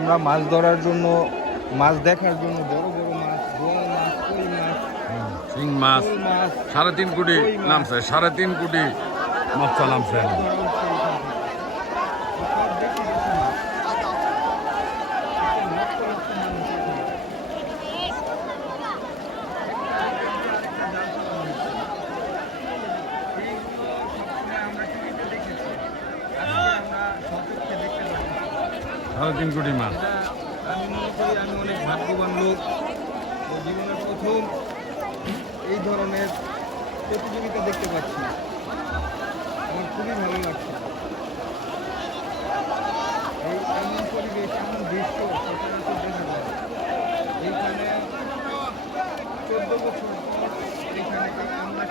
আমরা মাছ ধরার জন্য, মাছ দেখার জন্য বড় বড় মাছ, বোয়াল মাছ, কই মাছ, শিং মাছ শোল মাছ, 3.5 কোটি কই মাছ, নামছে, 3.5 কোটি মাছটা নামছে এখন। ধরা হচ্ছে এখানে। সব দেখতে দেখতে মাছ। লক্ষ লক্ষ মানুষ এখানে। আরেকটা জাল চালানো হচ্ছে। এইগুলো সবসময় আমরা টিভিতে দেখেছি, আজকে আমরা সচক্ষে দেখতে পাচ্ছি। 3.5 কোটি মাছ। এটা আমি মনে করি আমি অনেক ভাগ্যবান লোক। ও জীবনের প্রথম এই ধরনের প্রতিযোগিতা দেখতে পাচ্ছি। আমার খুবই ভালো লাগছে। এই এমন পরিবেশ, এমন দৃশ্য সচরাচর দেখা যায়। এইখানে 14 বছর পর এইখানে আমরা